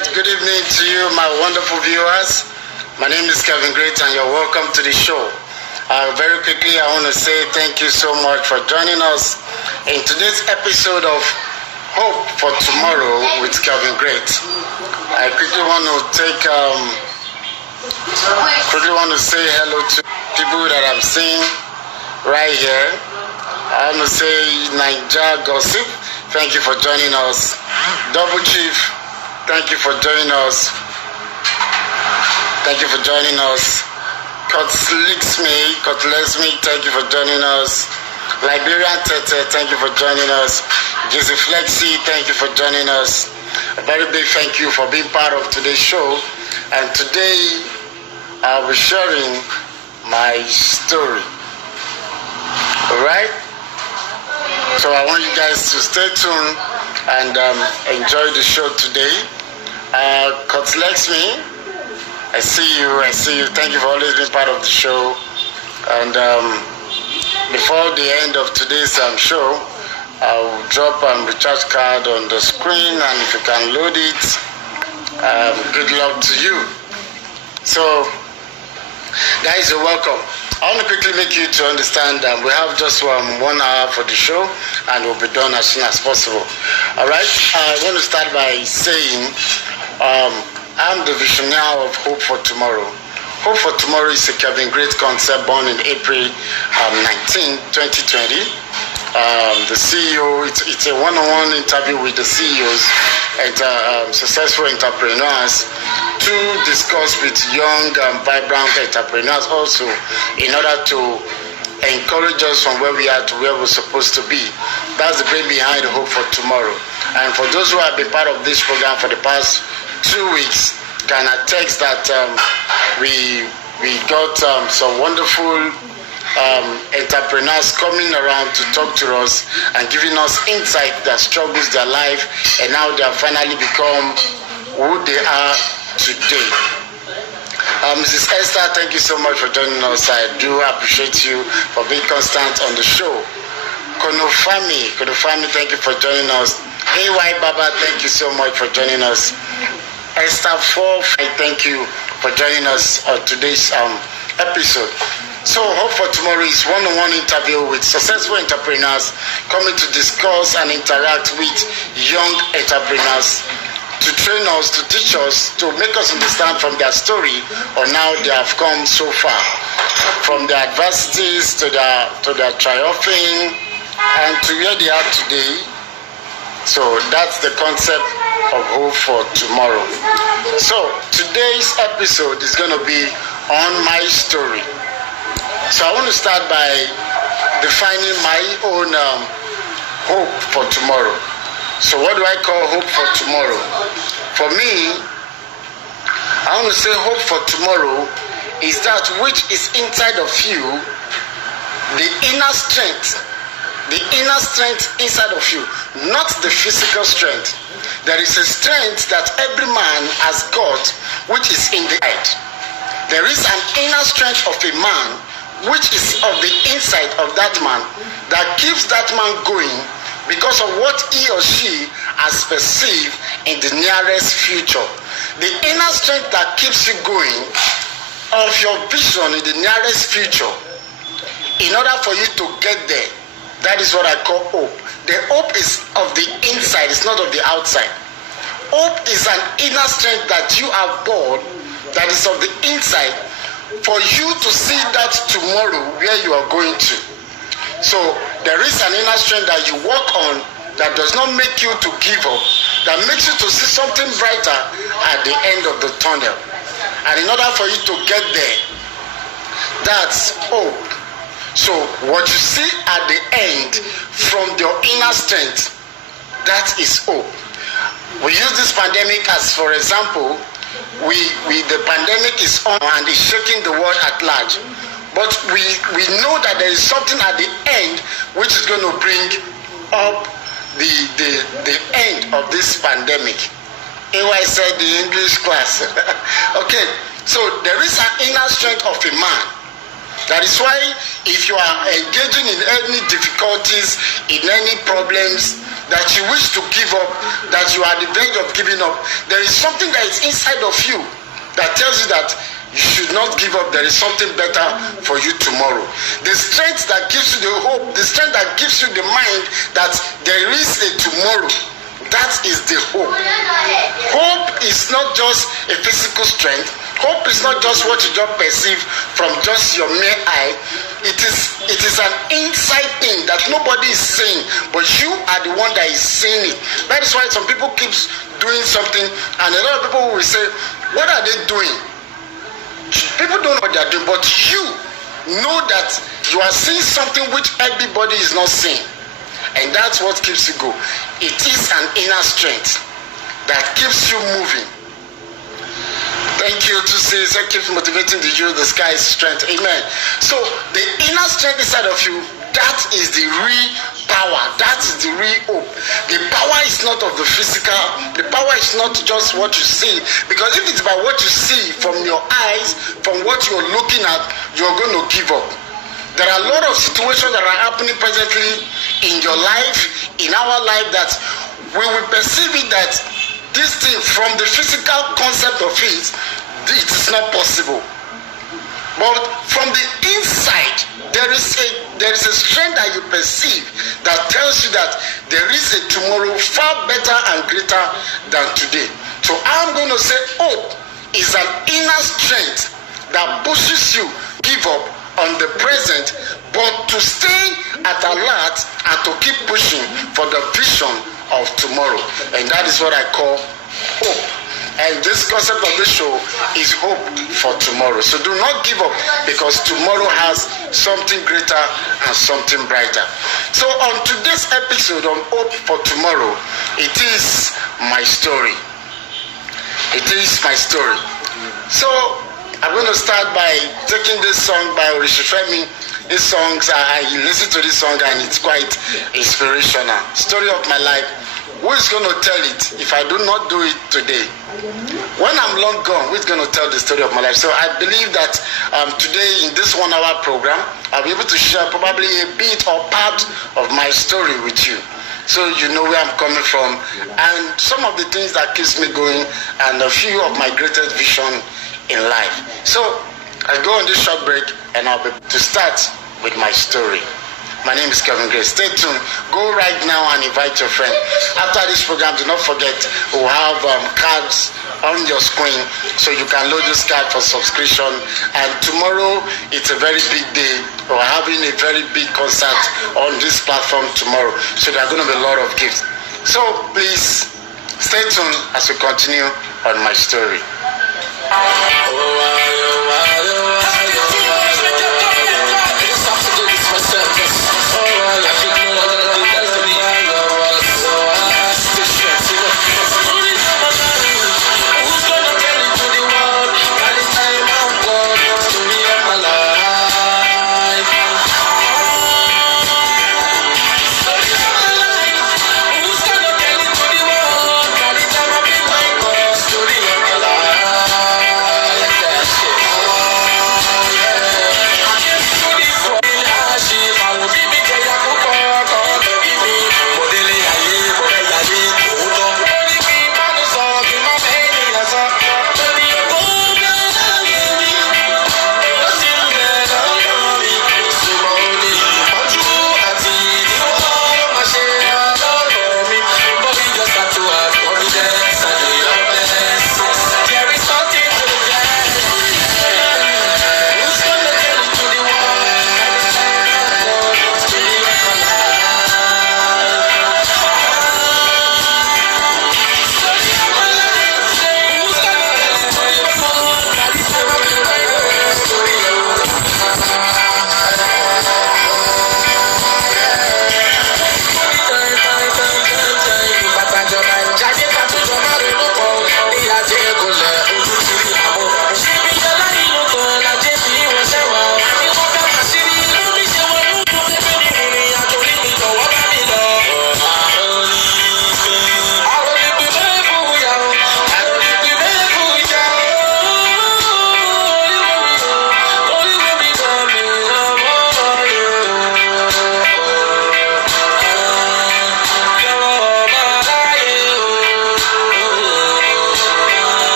right, good evening to you, my wonderful viewers. My name is Kevin Great, and you're welcome to the show. Very quickly, I want to say thank you so much for joining us in today's episode of Hope for Tomorrow with Kevin Great. I quickly want to say hello to people that I'm seeing right here. I want to say Niger Gossip, thank you for joining us. Double Chief, thank you for joining us. Thank you for joining us. Cutlesme, thank you for joining us. Liberian Tete, thank you for joining us. Jesse Flexi, thank you for joining us. A very big thank you for being part of today's show. And today, I'll be sharing my story. Alright? So I want you guys to stay tuned and enjoy the show today. Cutlesme, I see you. Thank you for always being part of the show. And before the end of today's show, I'll drop a recharge card on the screen, and if you can load it, good luck to you. So, guys, you're welcome. I want to quickly make you to understand that we have just 1 hour for the show, and we'll be done as soon as possible. All right? I want to start by saying I'm the visionary of Hope for Tomorrow. Hope for Tomorrow is a Kevin Great concept born in April 19, 2020. The CEO, it's a one-on-one interview with the CEOs and successful entrepreneurs to discuss with young and vibrant entrepreneurs also in order to encourage us from where we are to where we're supposed to be. That's the brain behind Hope for Tomorrow. And for those who have been part of this program for the past 2 weeks, can attest that we got some wonderful entrepreneurs coming around to talk to us and giving us insight that struggles their life and how they have finally become who they are today. Mrs. Esther, thank you so much for joining us. I do appreciate you for being constant on the show. Konofami, thank you for joining us. Hey, White Baba, thank you so much for joining us. Esther 4, thank you for joining us on today's episode. So, Hope for Tomorrow is one-on-one interview with successful entrepreneurs coming to discuss and interact with young entrepreneurs to train us, to teach us, to make us understand from their story on how they have come so far, from their adversities to their triumphing and to where they are today. So that's the concept of Hope for Tomorrow. So today's episode is going to be on my story. So I want to start by defining my own hope for tomorrow. So what do I call hope for tomorrow? For me, I want to say hope for tomorrow is that which is inside of you, the inner strength inside of you, not the physical strength. There is a strength that every man has got, which is in the head. There is an inner strength of a man, which is of the inside of that man, that keeps that man going because of what he or she has perceived in the nearest future. The inner strength that keeps you going of your vision in the nearest future, in order for you to get there, that is what I call hope. The hope is of the inside, it's not of the outside. Hope is an inner strength that you have born, that is of the inside, for you to see that tomorrow where you are going to. So there is an inner strength that you work on that does not make you to give up, that makes you to see something brighter at the end of the tunnel. And in order for you to get there, that's hope. So what you see at the end from your inner strength, that is hope. We use this pandemic as, for example, the pandemic is on and is shaking the world at large. But we know that there is something at the end which is going to bring up the end of this pandemic. AY said the English class. Okay, so there is an inner strength of a man That is why if you are engaging in any difficulties, in any problems that you wish to give up, that you are at the verge of giving up, there is something that is inside of you that tells you that you should not give up. There is something better for you tomorrow. The strength that gives you the hope, the strength that gives you the mind that there is a tomorrow, that is the hope. Hope is not just a physical strength. Hope is not just what you just perceive from just your mere eye. It is an inside thing that nobody is saying, but you are the one that is saying it. That is why some people keep doing something, and a lot of people will say, what are they doing? People don't know what they are doing, but you know that you are seeing something which everybody is not seeing. And that's what keeps you going. It is an inner strength that keeps you moving. Thank you to say, keep motivating the you, the sky is strength. Amen. So the inner strength inside of you, that is the real power. That is the real hope. The power is not of the physical. The power is not just what you see. Because if it's by what you see from your eyes, from what you're looking at, you're going to give up. There are a lot of situations that are happening presently in your life, in our life, that we will perceive it that this thing, from the physical concept of it, it is not possible. But from the inside, there is a strength that you perceive that tells you that there is a tomorrow far better and greater than today. So I'm going to say hope is an inner strength that pushes you give up on the present, but to stay at alert and to keep pushing for the vision of tomorrow. And that is what I call hope. And this concept of this show is hope for tomorrow. So do not give up, because tomorrow has something greater and something brighter. So on today's episode on Hope for Tomorrow, it is my story. It is my story. So I'm going to start by taking this song by Orishifemi. These songs, I listen to this song and it's quite inspirational. Story of my life. Who is going to tell it if I do not do it today? When I'm long gone, who is going to tell the story of my life? So I believe that today in this 1 hour program, I'll be able to share probably a bit or part of my story with you, so you know where I'm coming from and some of the things that keeps me going and a few of my greatest vision in life. So I'll go on this short break and I'll be to start with my story. My name is Kevin Grace. Stay tuned. Go right now and invite your friend. After this program, do not forget, we'll have cards on your screen so you can load this card for subscription. And tomorrow, it's a very big day. We're having a very big concert on this platform tomorrow. So there are going to be a lot of gifts. So please stay tuned as we continue on my story.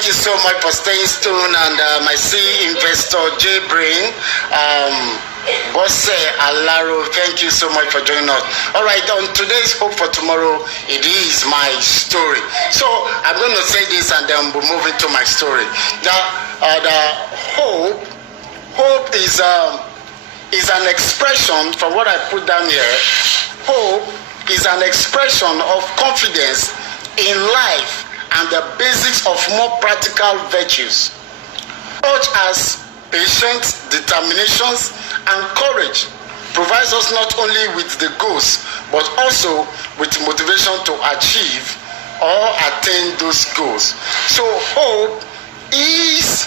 thank you so much for staying tuned. And I see Investor J Brain, Bosse Alaro, thank you so much for joining us. All right, on today's Hope for Tomorrow, it is my story. So I'm going to say this and then we'll move into my story. The hope is an expression, from what I put down here. Hope is an expression of confidence in life and the basics of more practical virtues, such as patience, determinations, and courage. Provides us not only with the goals, but also with motivation to achieve or attain those goals. So hope is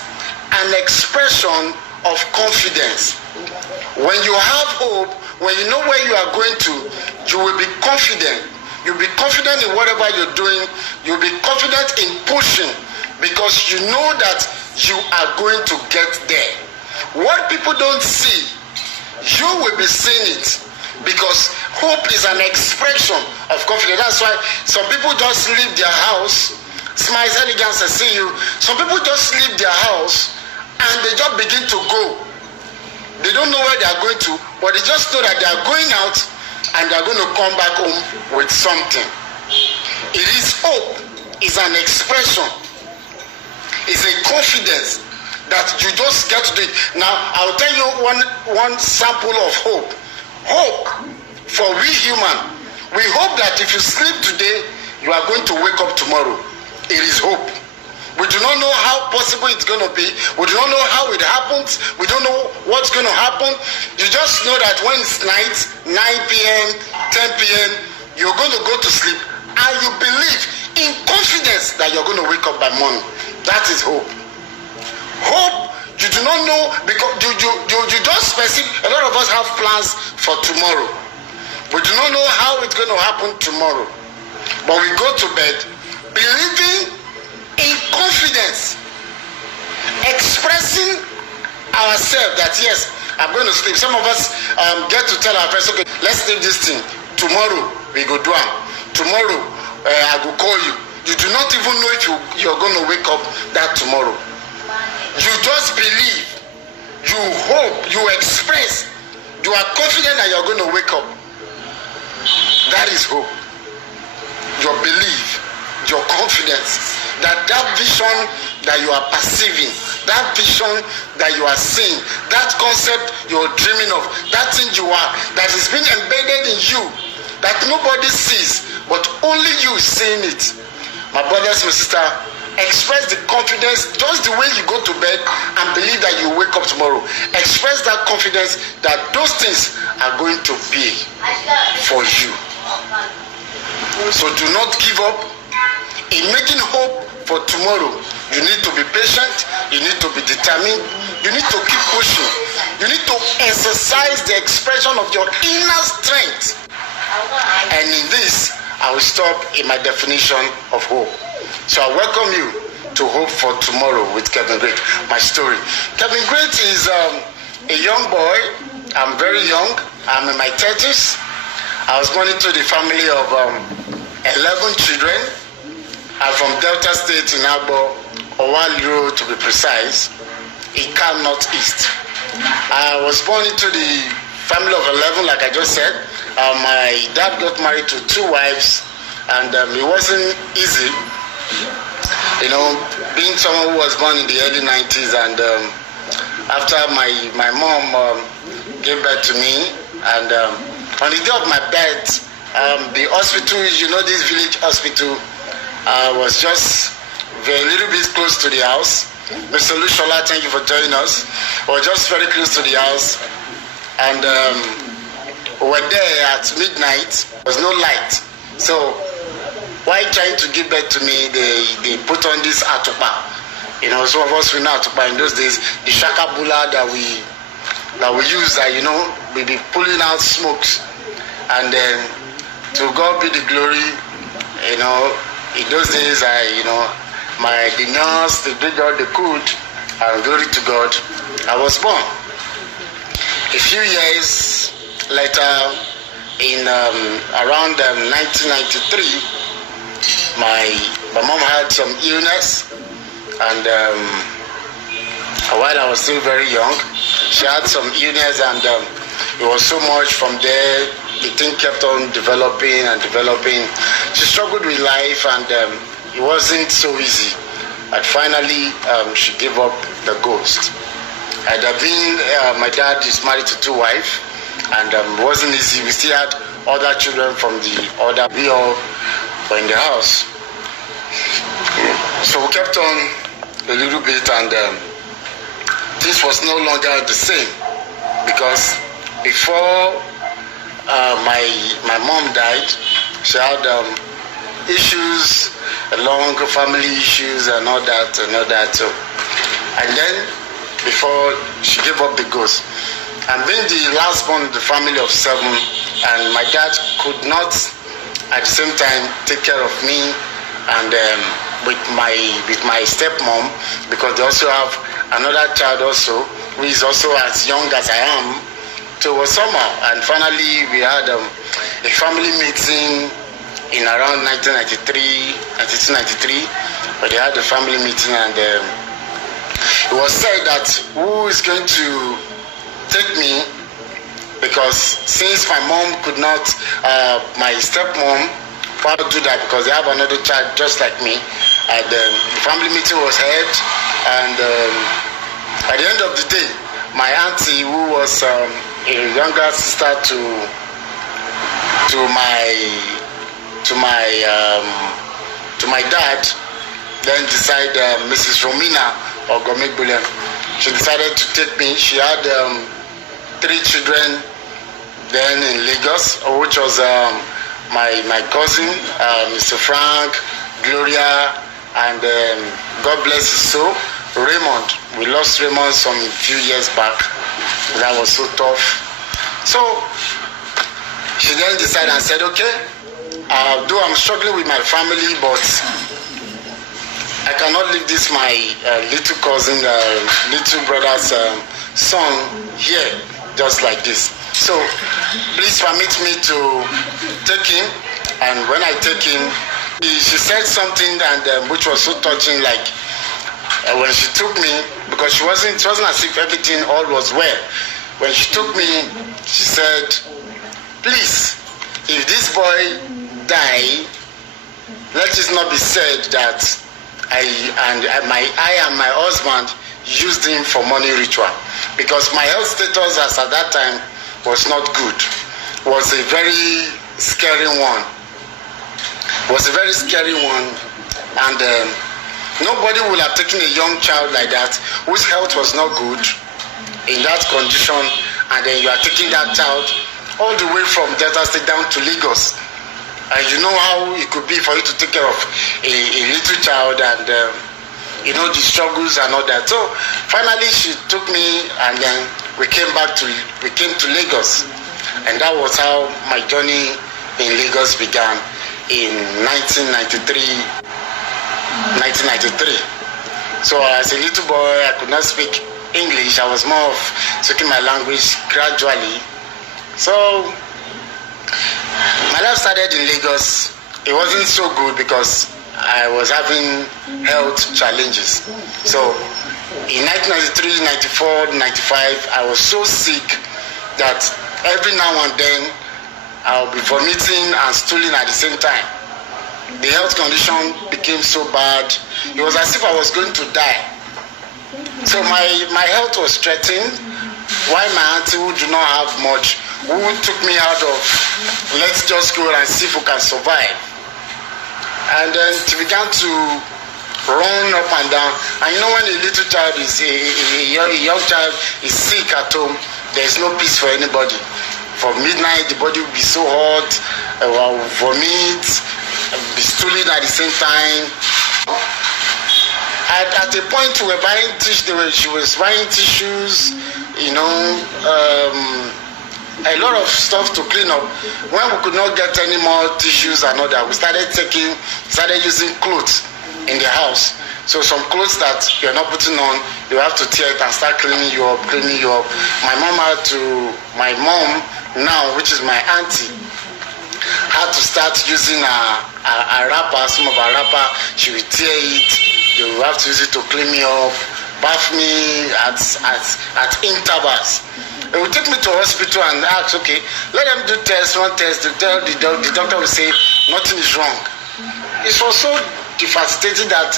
an expression of confidence. When you have hope, when you know where you are going to, you will be confident. You'll be confident in whatever you're doing. You'll be confident in pushing because you know that you are going to get there. What people don't see, you will be seeing it, because hope is an expression of confidence. That's why some people just leave their house, smiles, elegance, and see you. Some people just leave their house and they just begin to go. They don't know where they are going to, but they just know that they are going out and they are going to come back home with something. It is hope, is an expression, it's a confidence that you just get to do it. Now, I'll tell you one sample of hope. Hope for we human. We hope that if you sleep today, you are going to wake up tomorrow. It is hope. We do not know how possible it's going to be. We do not know how it happens. We don't know what's going to happen. You just know that when it's night, 9 p.m., 10 p.m., you're going to go to sleep and you believe in confidence that you're going to wake up by morning. That is hope. Hope, you do not know, because you just perceive. A lot of us have plans for tomorrow. We do not know how it's going to happen tomorrow. But we go to bed believing in confidence, expressing ourselves that yes, I'm going to sleep. Some of us get to tell our friends, okay, let's leave this thing. Tomorrow we go do it. Tomorrow I will call you. You do not even know if you're going to wake up that tomorrow. You just believe, you hope, you express, you are confident that you're going to wake up. That is hope. Your belief, your confidence that vision that you are perceiving, that vision that you are seeing, that concept you are dreaming of, that thing you are, that is being embedded in you, that nobody sees, but only you seeing it. My brothers, my sister, express the confidence just the way you go to bed and believe that you wake up tomorrow. Express that confidence that those things are going to be for you. So do not give up. In making hope for tomorrow, you need to be patient, you need to be determined, you need to keep pushing, you need to exercise the expression of your inner strength. And in this, I will stop in my definition of hope. So I welcome you to Hope for Tomorrow with Kevin Great, my story. Kevin Great is a young boy. I'm very young. I'm in my 30s. I was born into the family of 11 children. I'm from Delta State in Abo, Owali Road to be precise, Ika Northeast. I was born into the family of 11, like I just said. My dad got married to 2 wives, and it wasn't easy, you know, being someone who was born in the early 90s. And after my mom gave birth to me, and on the day of my birth, the hospital, you know, this village hospital, was just a little bit close to the house. Mr. Lushola, thank you for joining us. We were just very close to the house, and we were there at midnight. There was no light, so while trying to give birth to me, they put on this atupa. You know, some of us we know atupa in those days. The shakabula that we use, that, you know, we be pulling out smokes, and then to God be the glory. You know, in those days, the nurse, they did all they could, and glory to God, I was born. A few years later, in around 1993, my mom had some illness, And while I was still very young, she had some illness, and it was so much. From there, the thing kept on developing and developing. She struggled with life, and it wasn't so easy. And finally, she gave up the ghost. And my dad is married to 2 wives, and it wasn't easy. We still had other children from the other. We all were in the house. So we kept on a little bit, and this was no longer the same, because before my mom died, she had issues, long family issues and all that. So, and then before she gave up the ghost, and being the last born in the family of 7, and my dad could not at the same time take care of me and with my stepmom, because they also have another child also who is also as young as I am. So it was summer, and finally we had a family meeting in around 1993, but they had a family meeting, and it was said that who is going to take me, because since my mom could not, my stepmom can't do that because they have another child just like me. And the family meeting was held, and at the end of the day, my auntie, who was a younger sister to my dad, then decided, Mrs. Romina Ogomegbulen, she decided to take me. She had 3 children then in Lagos, which was my cousin, Mr. Frank, Gloria, and God bless his soul, Raymond. We lost Raymond some few years back. That was so tough. So she then decided and said, okay, though I'm struggling with my family, but I cannot leave this my little cousin, little brother's son here just like this. So please permit me to take him. And when I take him, she said something and which was so touching, like when she took me, because it wasn't as if everything all was well. When she took me, she said, please, if this boy die, let it not be said that I and my husband used him for money ritual, because my health status as at that time was not good. Was a very scary one. And nobody would have taken a young child like that whose health was not good in that condition, and then you are taking that child all the way from Delta State down to Lagos. And you know how it could be for you to take care of a little child, and the struggles and all that. So finally she took me, and then we came to Lagos, and that was how my journey in Lagos began in 1993. So as a little boy, I could not speak English. I was more of speaking my language gradually. So my life started in Lagos. It wasn't so good because I was having health challenges. So in 1993, 94, 95, I was so sick that every now and then I'll be vomiting and stooling at the same time. The health condition became so bad. It was as if I was going to die. So my health was threatened. While my auntie, who do not have much, who took me out of, let's just go and see if we can survive. And then she began to run up and down. And when a little child is a young child is sick at home, there's no peace for anybody. For midnight, the body will be so hot, vomit, be stooling at the same time. At a point, we were buying she was buying tissues, a lot of stuff to clean up. When we could not get any more tissues and all that, we started using clothes in the house. So some clothes that you're not putting on, you have to tear it and start cleaning you up. My mom now, which is my auntie, had to start using a wrapper. Some of our wrapper, she would tear it They will have to use it to clean me up, bath me at intervals. They will take me to hospital and ask, okay, let them do one test. The doctor will say nothing is wrong. It was so devastating that,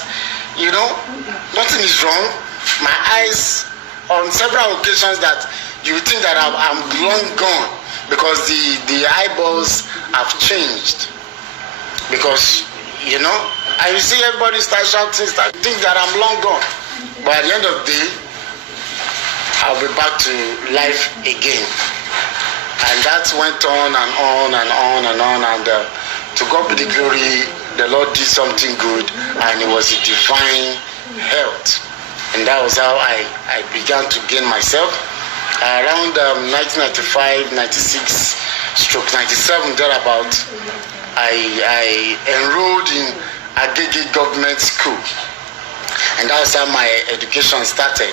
nothing is wrong. My eyes, on several occasions, that you think that I'm long gone because the eyeballs have changed. Because, and you see everybody start shouting, think that I'm long gone. But at the end of the day, I'll be back to life again. And that went on and on and on and on. And to God be the glory, the Lord did something good, and it was a divine health. And that was how I began to gain myself. Around 1995, 96, stroke 97, thereabout, I enrolled in Agege Government School. And that's how my education started.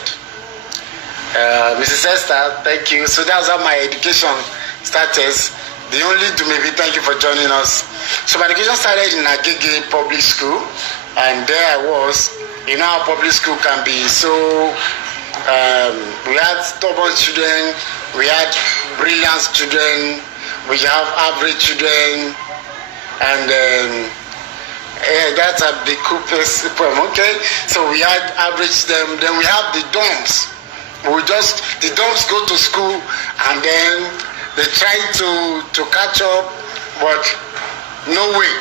Mrs. Esther, thank you. So that's how my education started. The only Dumebi, thank you for joining us. So my education started in Agege Public School, and there I was. How public school can be. So we had stubborn children, we had brilliant children, we have average children, and that's a big problem. Okay, so we had average them. Then we have the dorms. The dorms go to school, and then they try to catch up, but no way.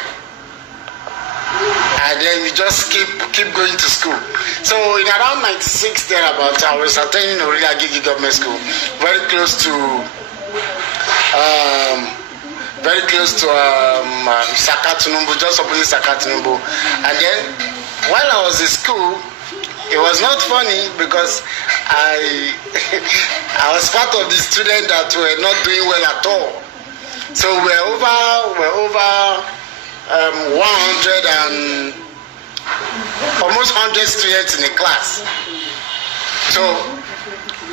And then we just keep going to school. So in around 96 thereabout, I was attending Oriri Agege Government School, very close to Saka Tinubu, just opposite Saka Tinubu. And then while I was in school, it was not funny because I was part of the students that were not doing well at all. So we're over 100 and almost 100 students in a class. So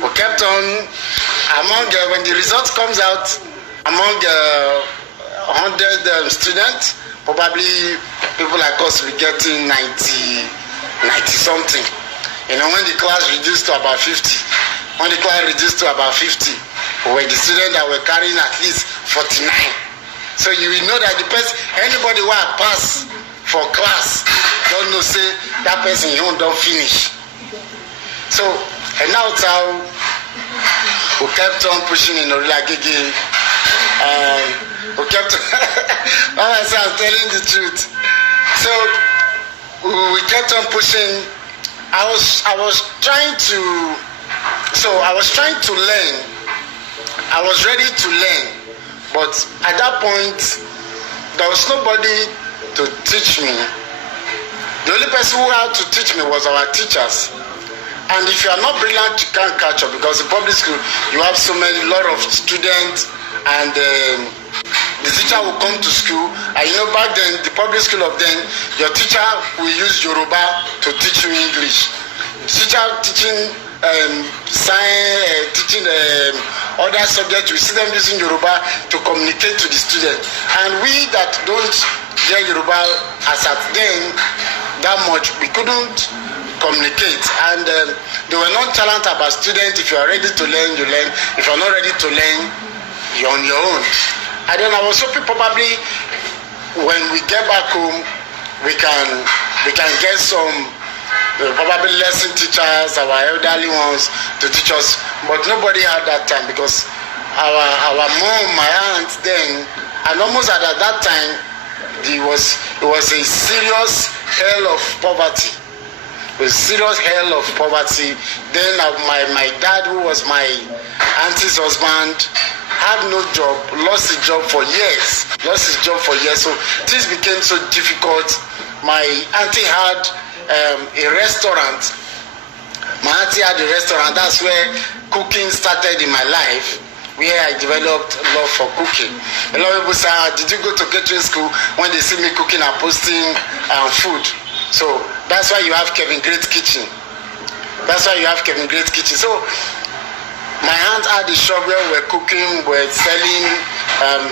we kept on when the results comes out, among 100 students, probably people like us will be getting 90 something. When the class reduced to about 50, we were the students that were carrying at least 49. So you will know that anybody who has passed for class don't know say that person don't finish. So and now it's how we kept on pushing in Oriri Agege. We kept I'm telling the truth. So we kept on pushing. I was trying to learn. I was ready to learn. But at that point, there was nobody to teach me. The only person who had to teach me was our teachers. And if you are not brilliant, you can't catch up, because in public school, you have lot of students, and the teacher will come to school. And back then, the public school of then, your teacher will use Yoruba to teach you English. The teacher teaching science, teaching other subjects, we see them using Yoruba to communicate to the student. And we that don't hear Yoruba as at then that much, we couldn't communicate. And they were not nonchalant about students. If you are ready to learn, you learn. If you are not ready to learn, you're on your own. And then I was hoping probably when we get back home, we can get some probably lesson teachers, our elderly ones, to teach us. But nobody had that time, because our mom, my aunt then, and almost at that time, it was a serious hell of poverty. It was serious hell of poverty. Then my dad, who was my auntie's husband, had no job, lost his job for years. So things became so difficult. My auntie had a restaurant. My auntie had a restaurant. That's where cooking started in my life, where I developed love for cooking. A lot of people say, did you go to catering school? When they see me cooking and posting food. So that's why you have Kevin Great Kitchen. So my aunt had a shop where we were cooking, we were selling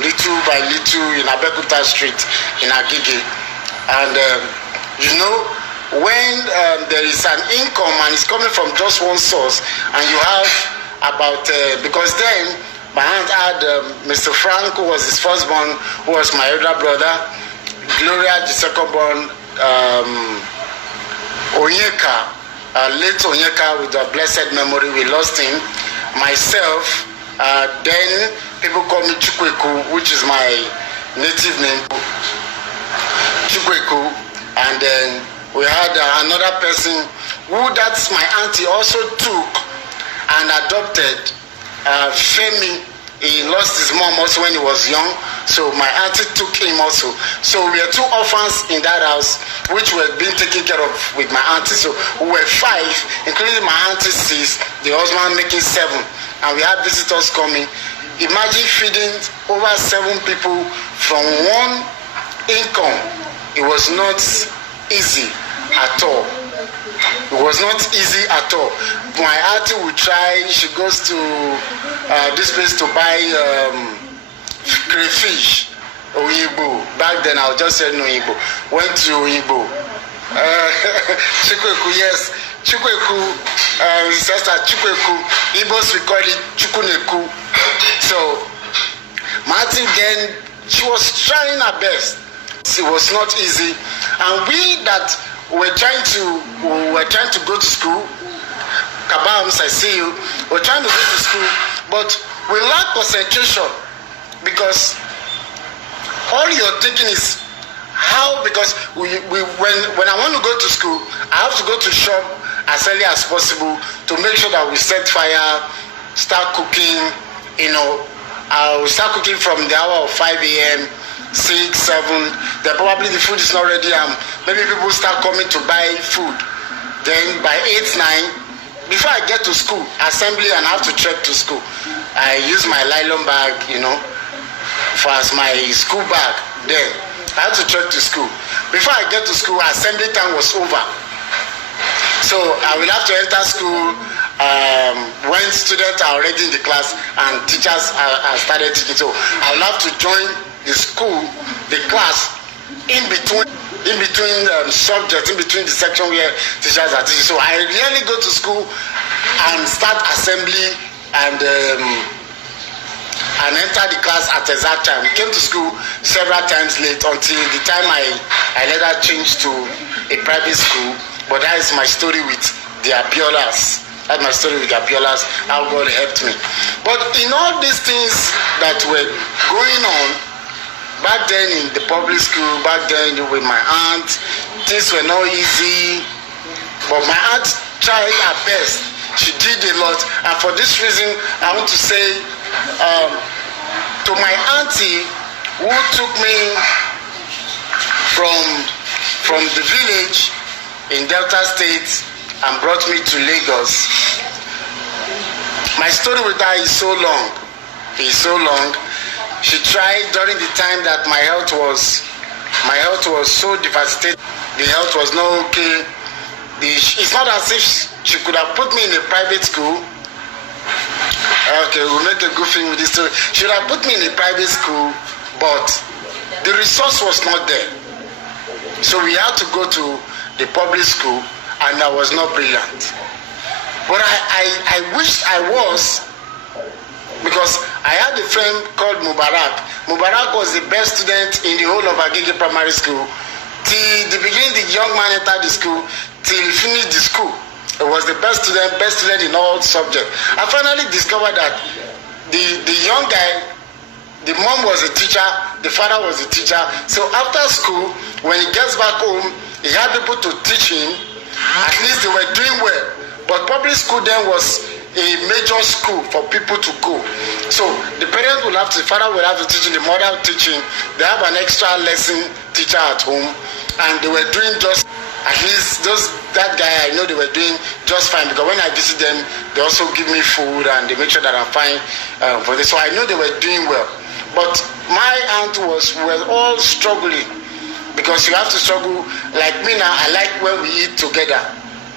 little by little in Abekuta Street in Agege. And when there is an income and it's coming from just one source, and you have about because then my aunt had Mr. Frank, who was his firstborn, who was my elder brother, Gloria, the secondborn, Onyeka, late Onyeka with a blessed memory, we lost him. Myself, then people call me Chukweku, which is my native name, Chukweku, and then we had another person who that's my auntie also took and adopted, Femi. He lost his mom also when he was young, so my auntie took him also. So we are 2 orphans in that house, which were being taken care of with my auntie. So we were 5, including my auntie 6, the husband making 7, and we had visitors coming. Imagine feeding over 7 people from one income. It was not easy at all. It was not easy at all. My auntie would try. She goes to this place to buy crayfish, Oyigbo. Back then, I was just saying Oyigbo. Went to Oyigbo. Chukweku, yes. Chukweku, sister Chukweku. Igbos we call it Chukuneku. So, my auntie then, she was trying her best. It was not easy. And we that were trying to go to school, Kabams, I see you, we're trying to go to school, but we lack concentration because all you're thinking is how, because when I want to go to school, I have to go to shop as early as possible to make sure that we set fire, start cooking, I'll start cooking from the hour of 5 a.m., 6, 7, then probably the food is not ready and maybe people start coming to buy food. Then by 8, 9, before I get to school, assembly and I have to trek to school, I use my nylon bag, for as my school bag. Then I have to trek to school. Before I get to school, assembly time was over. So I will have to enter school when students are already in the class and teachers are started teaching. So I will have to join the school, the class, in between subjects, in between the section where teachers are teaching. So I really go to school and start assembly and enter the class at exact time. We came to school several times late until the time I later changed to a private school. But that is my story with the Abiolas. That's my story with the Abiolas, how God helped me. But in all these things that were going on, back then in the public school, back then with my aunt, things were not easy. But my aunt tried her best. She did a lot. And for this reason, I want to say to my auntie who took me from the village in Delta State and brought me to Lagos. My story with her is so long. It's so long. She tried during the time that my health was so devastated. The health was not okay. It's not as if she could have put me in a private school. Okay, we'll make a good thing with this story. She would have put me in a private school, but the resource was not there. So we had to go to the public school, and I was not brilliant. But I wished I was, because I had a friend called Mubarak. Mubarak was the best student in the whole of Agege Primary School. Till the beginning, the young man entered the school, till he finished the school. He was the best student in all subjects. I finally discovered that the young guy, the mom was a teacher, the father was a teacher. So after school, when he gets back home, he had people to teach him. At least they were doing well. But public school then was a major school for people to go. So the parents will have to, the father will have to teach, the mother teaching. They have an extra lesson teacher at home, and they were doing just, at least that guy, I know they were doing just fine, because when I visit them, they also give me food and they make sure that I'm fine for this. So I know they were doing well. But my aunt were all struggling, because you have to struggle. Like me now, I like when we eat together.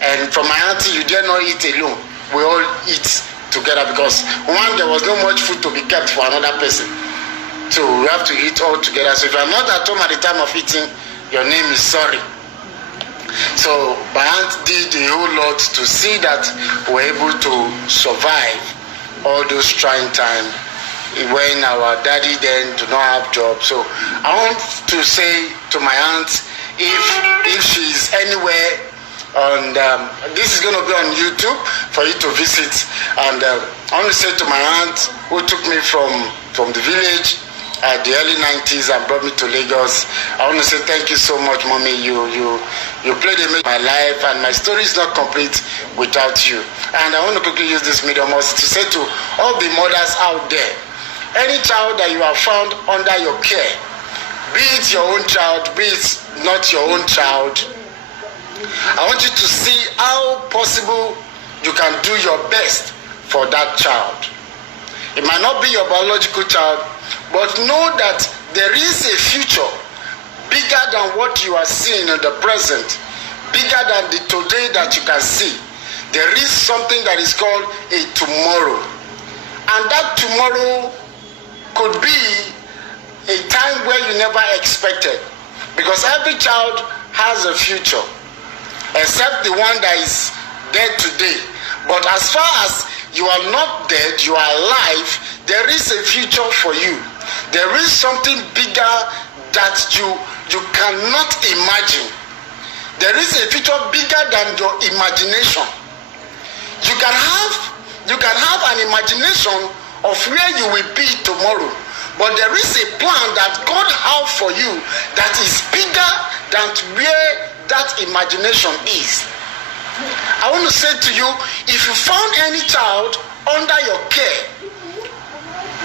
And from my auntie, you dare not eat alone. We all eat together, because one, there was no much food to be kept for another person. So we have to eat all together. So if you are not at home at the time of eating, your name is sorry. So my aunt did a whole lot to see that we're able to survive all those trying times when our daddy then do not have job. So I want to say to my aunt, if she's anywhere, and this is going to be on YouTube for you to visit. And I want to say to my aunt who took me from the village at the early 90s and brought me to Lagos, I want to say thank you so much, mommy. You played a major in my life, and my story is not complete without you. And I want to quickly use this medium also to say to all the mothers out there, any child that you have found under your care, be it your own child, be it not your own child, I want you to see how possible you can do your best for that child. It might not be your biological child, but know that there is a future bigger than what you are seeing in the present, bigger than the today that you can see. There is something that is called a tomorrow. And that tomorrow could be a time where you never expected. Because every child has a future, except the one that is dead today. But as far as you are not dead, you are alive, there is a future for you. There is something bigger that you cannot imagine. There is a future bigger than your imagination. You can have an imagination of where you will be tomorrow, but there is a plan that God has for you that is bigger than where that imagination is. I want to say to you, if you found any child under your care,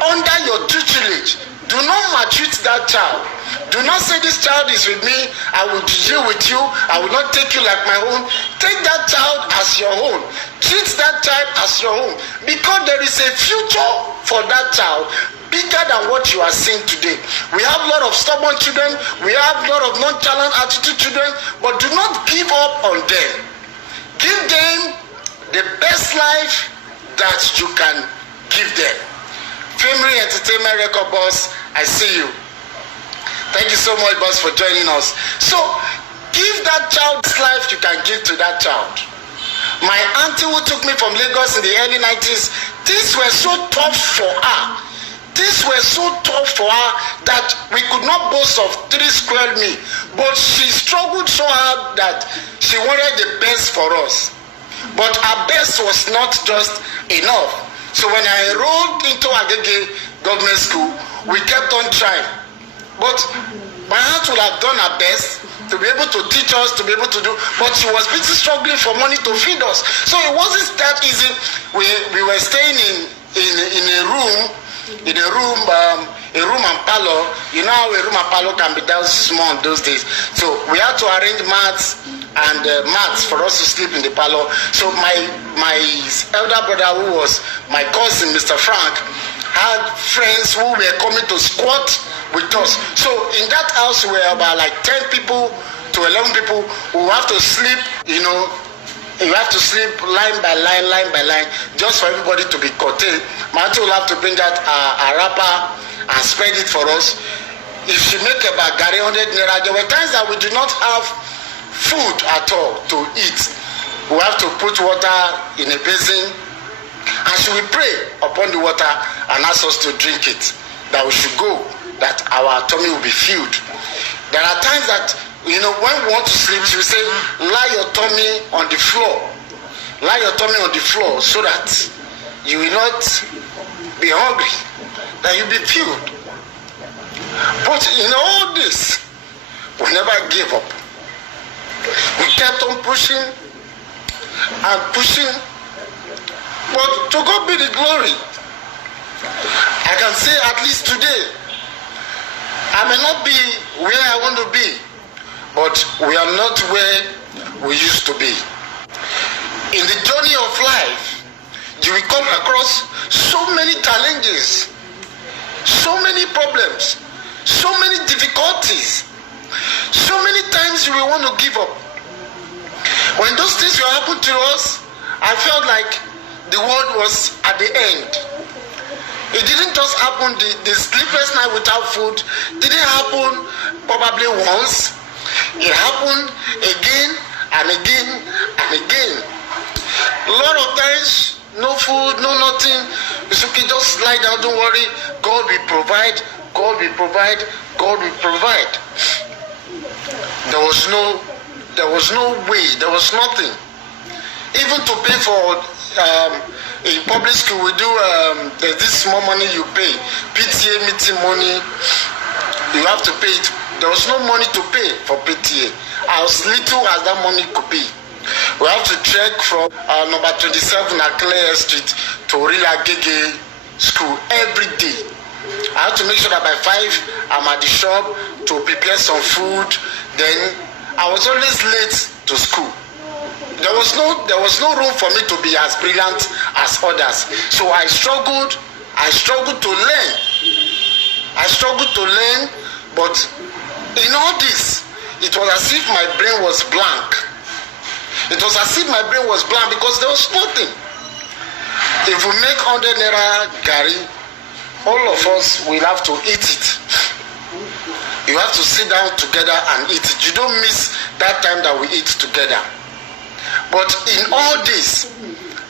under your tutelage, do not maltreat that child. Do not say this child is with me, I will deal with you, I will not take you like my own. Take that child as your own. Treat that child as your own. Because there is a future for that child bigger than what you are seeing today. We have a lot of stubborn children, we have a lot of nonchalant attitude children, but do not give up on them. Give them the best life that you can give them. Family Entertainment Record Boss, I see you. Thank you so much, boss, for joining us. So, give that child this life you can give to that child. My auntie who took me from Lagos in the early 90s, things were so tough for her. Things were so tough for her that we could not boast of 3 square meals. But she struggled so hard that she wanted the best for us. But her best was not just enough. So when I enrolled into Agege government school, we kept on trying. But my aunt would have done her best to be able to teach us, to be able to do, but she was busy struggling for money to feed us. So it wasn't that easy. We were staying in a room and parlor. You know how a room and parlor can be that small in those days. So we had to arrange mats for us to sleep in the parlor. So my elder brother, who was my cousin, Mr. Frank, had friends who were coming to squat with us. So in that house we were about like 10 people to 11 people who have to sleep, you have to sleep line by line, just for everybody to be curtailed. My auntie will have to bring out a wrapper and spread it for us. If she make about 100 naira, there were times that we do not have food at all to eat. We have to put water in a basin, and she will pray upon the water and ask us to drink it, that we should go, that our tummy will be filled. There are times that, when we want to sleep, she will say, lie your tummy on the floor. Lie your tummy on the floor so that you will not be hungry, that you'll be filled. But in all this, we never gave up. We kept on pushing and pushing. But to God be the glory. I can say at least today, I may not be where I want to be, but we are not where we used to be. In the journey of life, you will come across so many challenges, so many problems, so many difficulties. So many times you will want to give up. When those things will happen to us, I felt like the world was at the end. It didn't just happen, the sleepless night without food didn't happen probably once. It happened again and again and again. A lot of times, no food, no nothing. It's okay, just lie down, don't worry. God will provide, God will provide, God will provide. There was no way, there was nothing. Even to pay for in public school, we do there's this small money you pay, PTA meeting money. You have to pay it. There was no money to pay for PTA. As little as that money could be. We have to trek from number 27 Akle Street to Rilagege School every day. I have to make sure that by 5 I'm at the shop to prepare some food. Then I was always late to school. There was no room for me to be as brilliant as others. So I struggled to learn. But in all this, it was as if my brain was blank. It was as if my brain was blank because there was nothing. If we make 100 naira gari, all of us will have to eat it. You have to sit down together and eat it. You don't miss that time that we eat together. But in all this,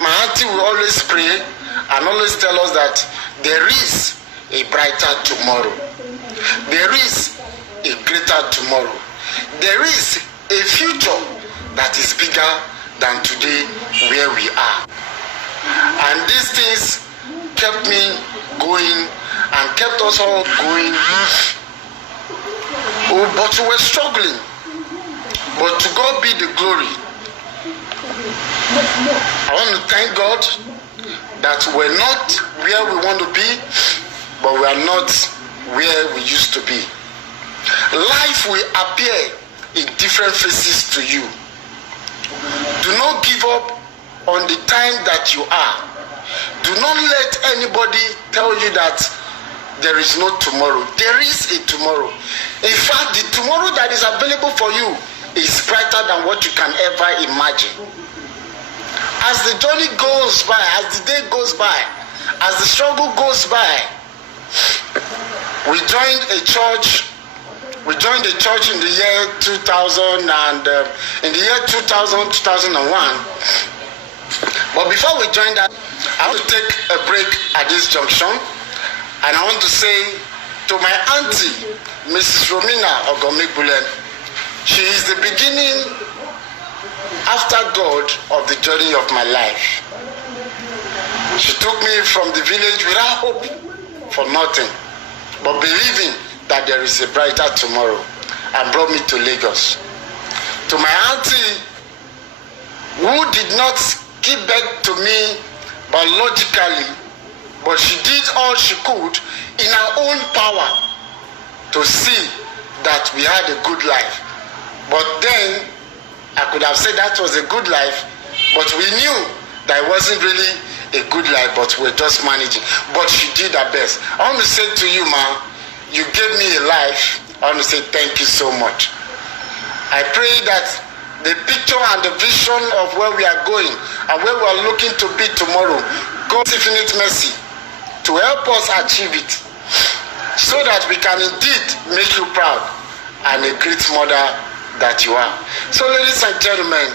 my auntie will always pray and always tell us that there is a brighter tomorrow. There is a greater tomorrow. There is a future that is bigger than today where we are. And these things kept me going and kept us all going. Oh, but we were struggling. But to God be the glory. I want to thank God that we're not where we want to be, but we are not where we used to be. Life will appear in different faces to you. Do not give up on the time that you are. Do not let anybody tell you that there is no tomorrow. There is a tomorrow. In fact, the tomorrow that is available for you is brighter than what you can ever imagine. As the journey goes by, as the day goes by, as the struggle goes by, we joined a church in the year 2000 and in the year 2000, 2001. But before we joined that, I want to take a break at this junction, and I want to say to my auntie, Mrs. Romina Ogomegbulen, she is the beginning after God of the journey of my life. She took me from the village without hope for nothing, but believing that there is a brighter tomorrow, and brought me to Lagos. To my auntie, who did not give back to me biologically, but she did all she could in her own power to see that we had a good life. But then, I could have said that was a good life, but we knew that it wasn't really a good life, but we're just managing. But she did her best. I want to say to you, ma, you gave me a life. I want to say thank you so much. I pray that the picture and the vision of where we are going and where we are looking to be tomorrow, God's infinite mercy to help us achieve it, so that we can indeed make you proud and a great mother that you are. So ladies and gentlemen,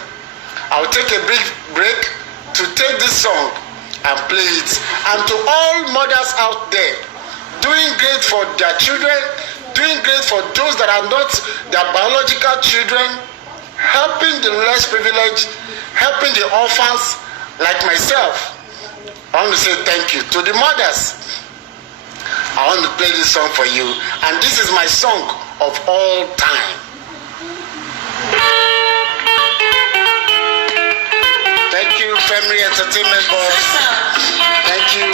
I'll take a big break to take this song and play it. And to all mothers out there, doing great for their children, doing great for those that are not their biological children, helping the less privileged, helping the orphans like myself. I want to say thank you. To the mothers, I want to play this song for you. And this is my song of all time. Thank you, Family Entertainment Boss. Thank you.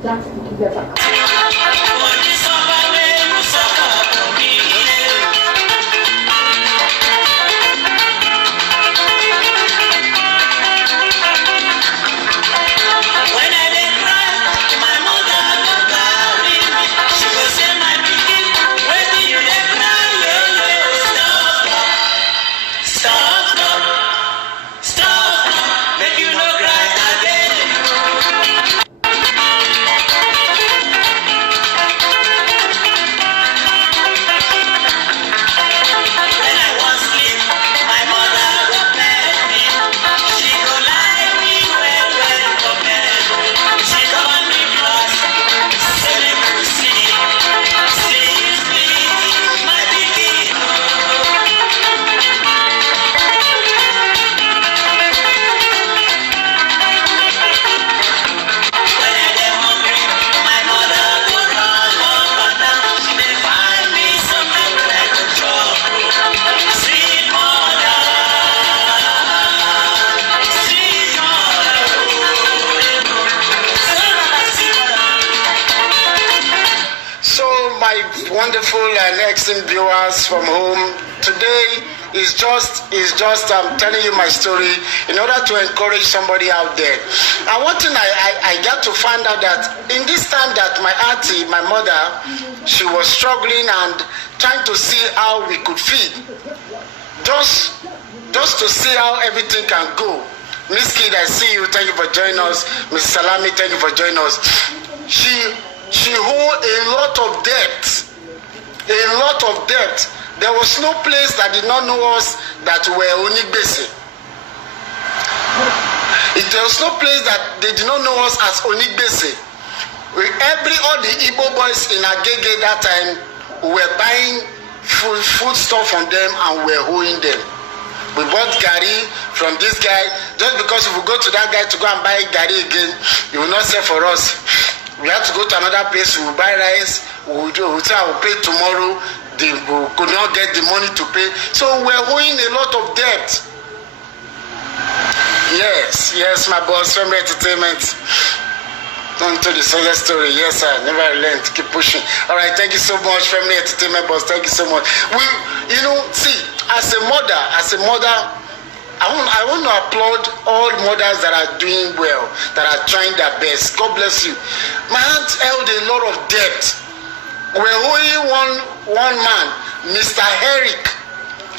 That's together. wonderful and excellent viewers from home. Today is just I'm telling you my story in order to encourage somebody out there. And one thing I got to find out that in this time that my auntie, my mother, she was struggling and trying to see how we could feed. Just to see how everything can go. Miss Kid, I see you. Thank you for joining us. Miss Salami, thank you for joining us. She owed a lot of debt. A lot of debt. There was no place that did not know us that were Onigbese. There was no place that they did not know us as Onigbese. All the Igbo boys in Agege that time were buying food stuff from them and were owing them. We bought Gary from this guy. Just because if we go to that guy to go and buy Gary again, he will not sell for us. We have to go to another place. We will buy rice. We will say I will pay tomorrow. We could not get the money to pay. So we're owing a lot of debt. Yes, my boss, Family Entertainment. On to the success story. Yes, sir. Never learned. Keep pushing. All right, thank you so much, Family Entertainment boss. Thank you so much. See, as a mother, I want to applaud all mothers that are doing well, that are trying their best. God bless you. My aunt held a lot of debt. We're owing one man, Mr. Eric.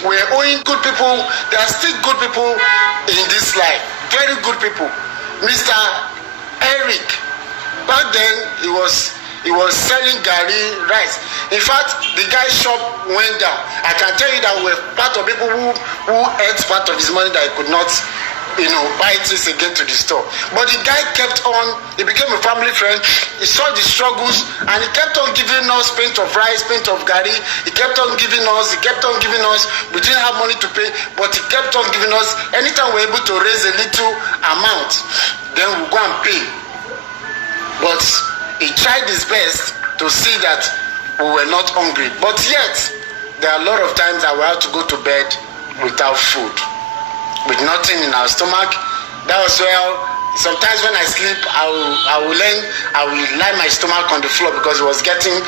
We're owing good people. There are still good people in this life. Very good people. Mr. Eric. Back then, he was selling Gary rice. In fact, the guy's shop went down. I can tell you that we're part of people who ate part of his money that he could not, buy things again to the store. But the guy kept on. He became a family friend. He saw the struggles, and he kept on giving us pint of rice, pint of Gary. He kept on giving us. We didn't have money to pay, but he kept on giving us. Anytime we're able to raise a little amount, then we'll go and pay. But he tried his best to see that we were not hungry. But yet, there are a lot of times that we have to go to bed without food, with nothing in our stomach. That was where sometimes when I sleep, I will lie my stomach on the floor because I was getting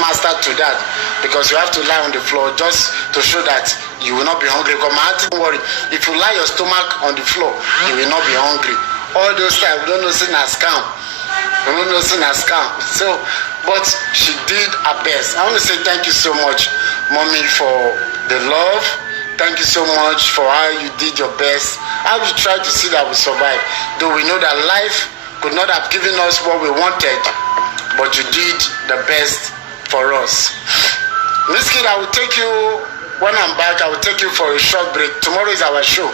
mastered to that. Because you have to lie on the floor just to show that you will not be hungry. Because my auntie, don't worry, if you lie your stomach on the floor, you will not be hungry. All those times, we don't know sin as scam. So, but she did her best. I want to say thank you so much, Mommy, for the love. Thank you so much for how you did your best. How you tried to see that we survived. Though we know that life could not have given us what we wanted, but you did the best for us. Miss Kid, I will take you, when I'm back, I will take you for a short break. Tomorrow is our show.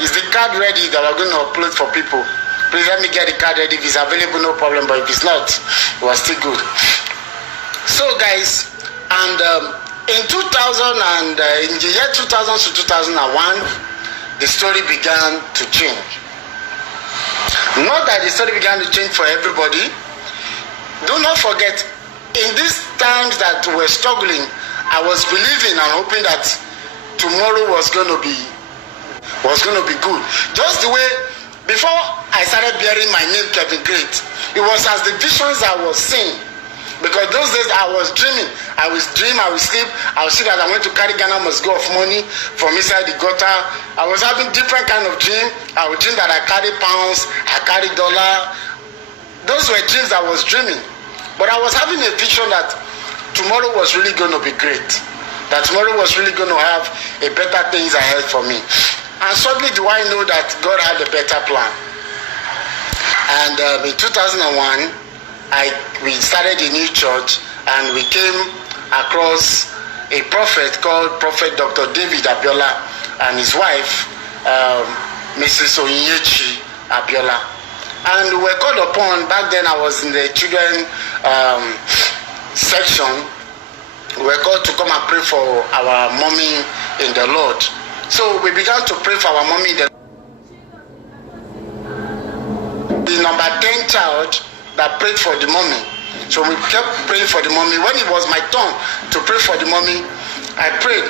Is the card ready that we're going to upload for people? Please let me get the card ready. If it's available, no problem. But if it's not, it was still good. So, guys, and in the year 2000 to 2001, the story began to change. Not that the story began to change for everybody. Do not forget, in these times that we're struggling, I was believing and hoping that tomorrow was going to be good. Just the way. Before I started bearing my name, Kevin Great, it was as the visions I was seeing. Because those days I was dreaming. I will sleep. I will see that I went to carry Ghana must go of money from inside the gutter. I was having different kind of dream. I would dream that I carry pounds, I carry dollar. Those were dreams I was dreaming. But I was having a vision that tomorrow was really going to be great. That tomorrow was really going to have a better things ahead for me. And suddenly do I know that God had a better plan. And in 2001, we started a new church, and we came across a prophet called Prophet Dr. David Abiola and his wife, Mrs. Onyechi Abiola. And we were called upon. Back then I was in the children section. We were called to come and pray for our mommy in the Lord. So we began to pray for our mommy. The number 10 child that prayed for the mommy. So we kept praying for the mommy. When it was my turn to pray for the mommy, I prayed,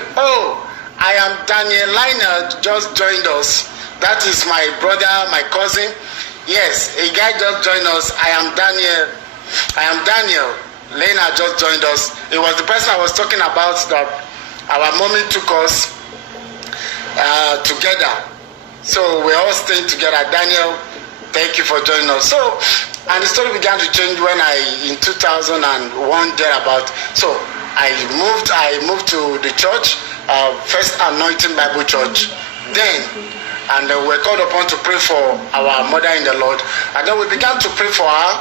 I am Daniel Lionel, just joined us. That is my brother, my cousin. Yes, a guy just joined us. I am Daniel. Lena just joined us. It was the person I was talking about that our mommy took us together. So we're all staying together. Daniel, thank you for joining us. So, and the story began to change when in 2001 thereabout. So I moved to the church, First Anointing Bible Church. Then, and we're called upon to pray for our mother in the Lord. And then we began to pray for her.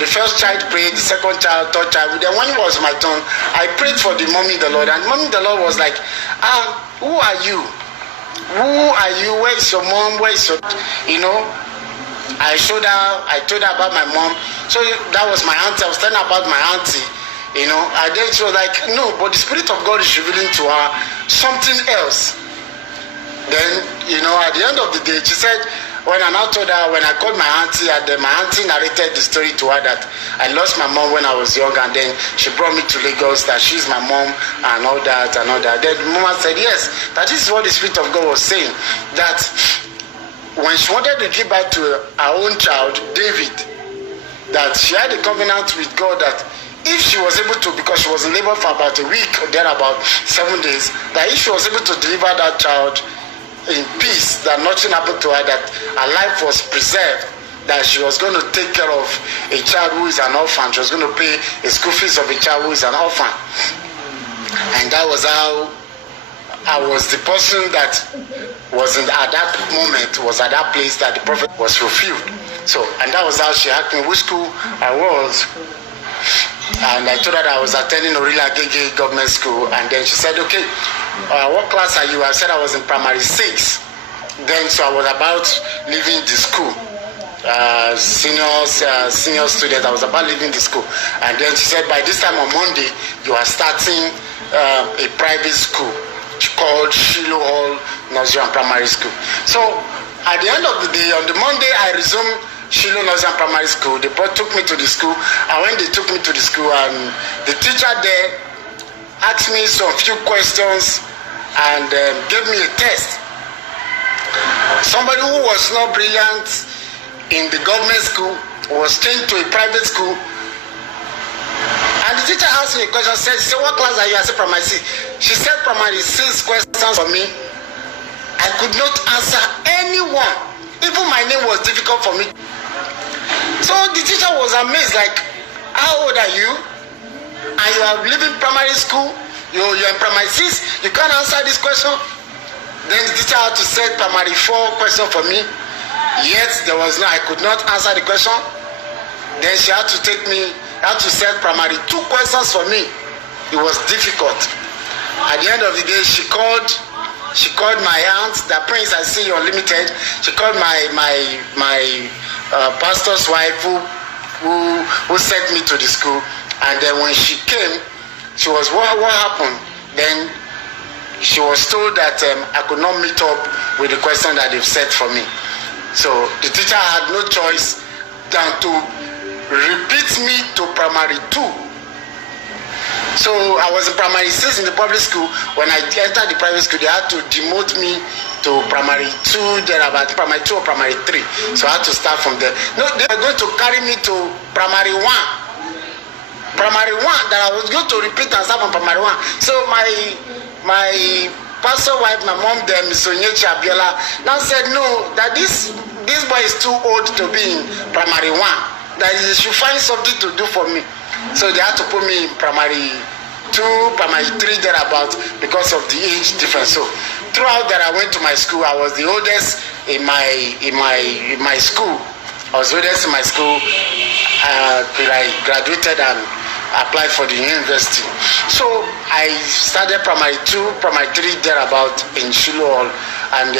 The first child prayed, the second child, third child. Then when it was my turn, I prayed for the mommy in the Lord. And mommy in the Lord was like, who are you? Who are you? Where is your mom? Where is your, I told her about my mom. So that was my auntie. I was telling her about my auntie. And then she was like, no, but the Spirit of God is revealing to her something else. Then, at the end of the day, she said, when I called my auntie, and then my auntie narrated the story to her that I lost my mom when I was young, and then she brought me to Lagos, that she's my mom, and all that. Then the mama said, yes, that this is what the Spirit of God was saying, that when she wanted to give back to her own child, David, that she had a covenant with God that if she was able to, because she was in labor for about a week, or then about 7 days, that if she was able to deliver that child in peace, that nothing happened to her, that her life was preserved, that she was going to take care of a child who is an orphan. She was going to pay the school fees of a child who is an orphan. And that was how I was the person that was at that moment, was at that place that the prophet was fulfilled. So, and that was how she asked me which school I was. And I told her that I was attending Orila Gege government school. And then she said, okay, what class are you? I said I was in primary 6. Then, so I was about leaving the school. Senior student, I was about leaving the school. And then she said, by this time on Monday, you are starting a private school called Shiloh Hall Nursery and Primary School. So, at the end of the day, on the Monday, I resumed Shiloh Nursery and Primary School. They took me to the school, and when they took me to the school, and the teacher there asked me some few questions and gave me a test. Somebody who was not brilliant in the government school was changed to a private school, and the teacher asked me a question, said, what class are you? I said primary 6. She said primary 6 questions for me. I could not answer anyone. Even my name was difficult for me. So the teacher was amazed, like, how old are you? And you are leaving primary school, you're in primary 6, you can't answer this question. Then the teacher had to set primary 4 question for me. Yet I could not answer the question. Then she had to set primary 2 questions for me. It was difficult. At the end of the day, she called my aunt, the Prince I See You Unlimited. She called my pastor's wife who sent me to the school. And then when she came, she was, what happened? Then she was told that I could not meet up with the question that they've set for me. So the teacher had no choice than to repeat me to primary 2. So I was in primary 6 in the public school. When I entered the private school, they had to demote me to primary 2, then about primary 2 or primary 3. So I had to start from there. No, they were going to carry me to primary 1. Primary 1, that I was going to repeat and start from primary 1. So my pastor wife, my mom, Miss Onyechi Abiola, now said no, that this boy is too old to be in primary 1. That he should find something to do for me. So they had to put me in primary 2, primary 3 thereabout because of the age difference. So throughout that I went to my school, I was the oldest in my school. I was the oldest in my school till I graduated and applied for the university. So I started primary 2, primary 3 thereabout in Shiloh Hall, and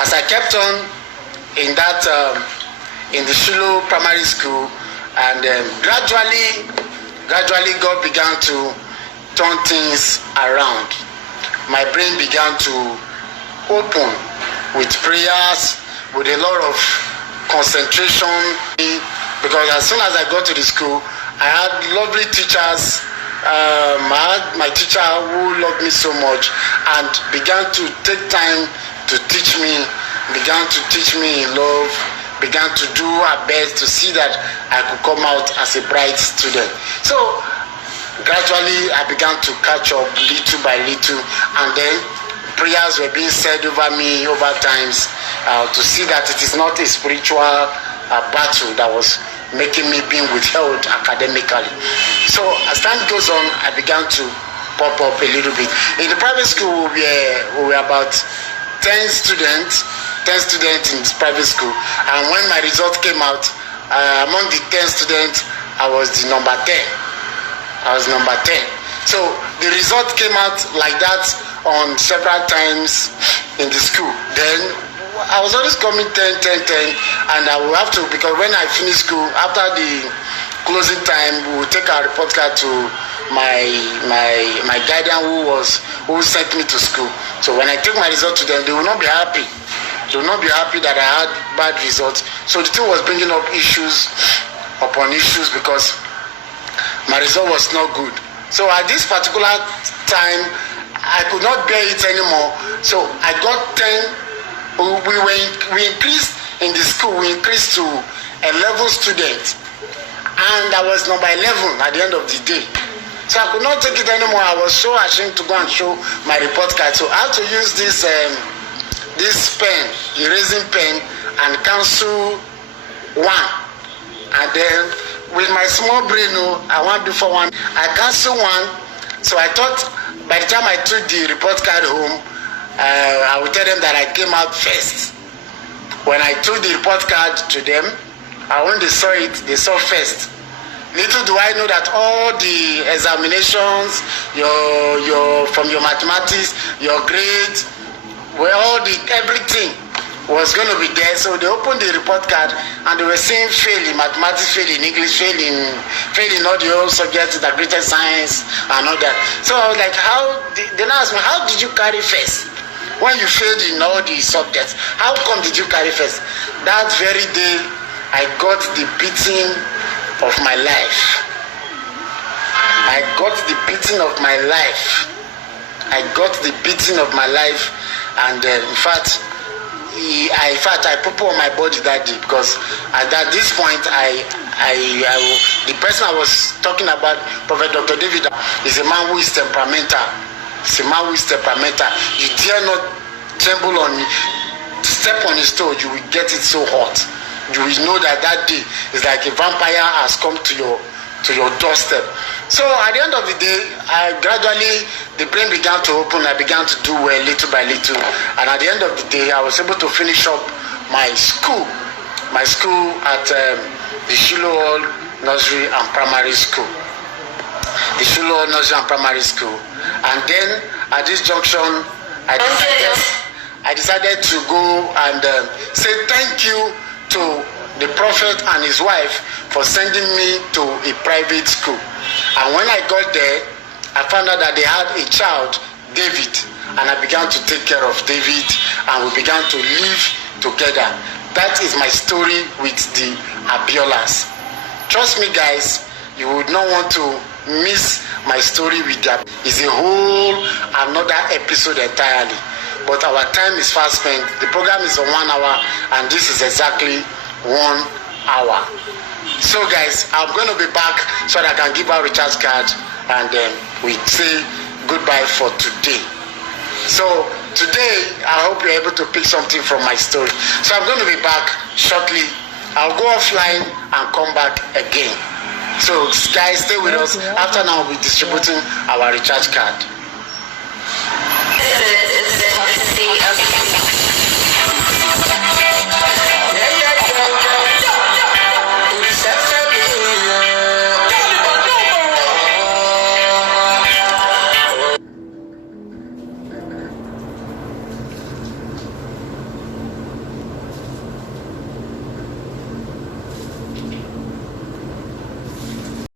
as I kept on in that in the Shiloh primary school, and gradually God began to turn things around. My brain began to open with prayers, with a lot of concentration, because as soon as I got to the school, I had lovely teachers. I had my teacher who loved me so much and began to take time to teach me, began to teach me in love, began to do her best to see that I could come out as a bright student. So gradually I began to catch up little by little, and then prayers were being said over me over times to see that it is not a spiritual battle that was making me being withheld academically. So as time goes on, I began to pop up a little bit. In the private school, we were about 10 students in this private school, and when my result came out, among the 10 students, I was the number 10. So the result came out like that on several times in the school. Then I was always coming 10, and I will have to, because when I finish school, after the closing time, we will take our report card to my guardian who sent me to school. So when I take my result to them, they will not be happy. They will not be happy that I had bad results. So the thing was bringing up issues upon issues because my result was not good. So at this particular time, I could not bear it anymore. So I got 10. We increased in the school. We increased to 11 students, and I was number 11 at the end of the day. So I could not take it anymore. I was so ashamed to go and show my report card. So I had to use this pen, erasing pen, and cancel one. And then with my small brain, I want before one, I cancel one. So I thought by the time I took the report card home, I would tell them that I came out first. When I took the report card to them, when they saw it, they saw first. Little do I know that all the examinations, from your mathematics, your grades, everything was going to be there. So they opened the report card and they were saying fail in mathematics, fail in English, fail in all the old subjects, the greater science and all that. So I was like, they asked me, how did you carry first? When you failed in all the subjects, how come did you carry first? That very day, I got the beating of my life. I got the beating of my life. And in fact, I put on my body that day, because at this point, the person I was talking about, Prophet Dr. David, is a man who is temperamental. You dare not tremble on me, step on his toe, you will get it so hot. You will know that day is like a vampire has come to your doorstep. So at the end of the day, the brain began to open. I began to do well little by little, and at the end of the day, I was able to finish up my school at the Shiloh Nursery and Primary School. And then at this junction, I decided to go and say thank you to the prophet and his wife for sending me to a private school. And when I got there, I found out that they had a child, David, and I began to take care of David, and we began to live together. That is my story with the Abiolas. Trust me, guys, you would not want to miss my story with that. It's a whole another episode entirely. But our time is fast spent. The program is on 1 hour, and this is exactly 1 hour. So guys, I'm going to be back so that I can give out recharge card, and then we say goodbye for today. So today, I hope you're able to pick something from my story. So I'm going to be back shortly. I'll go offline and come back again. So guys, stay with us. After now, we'll be distributing our recharge card. This is the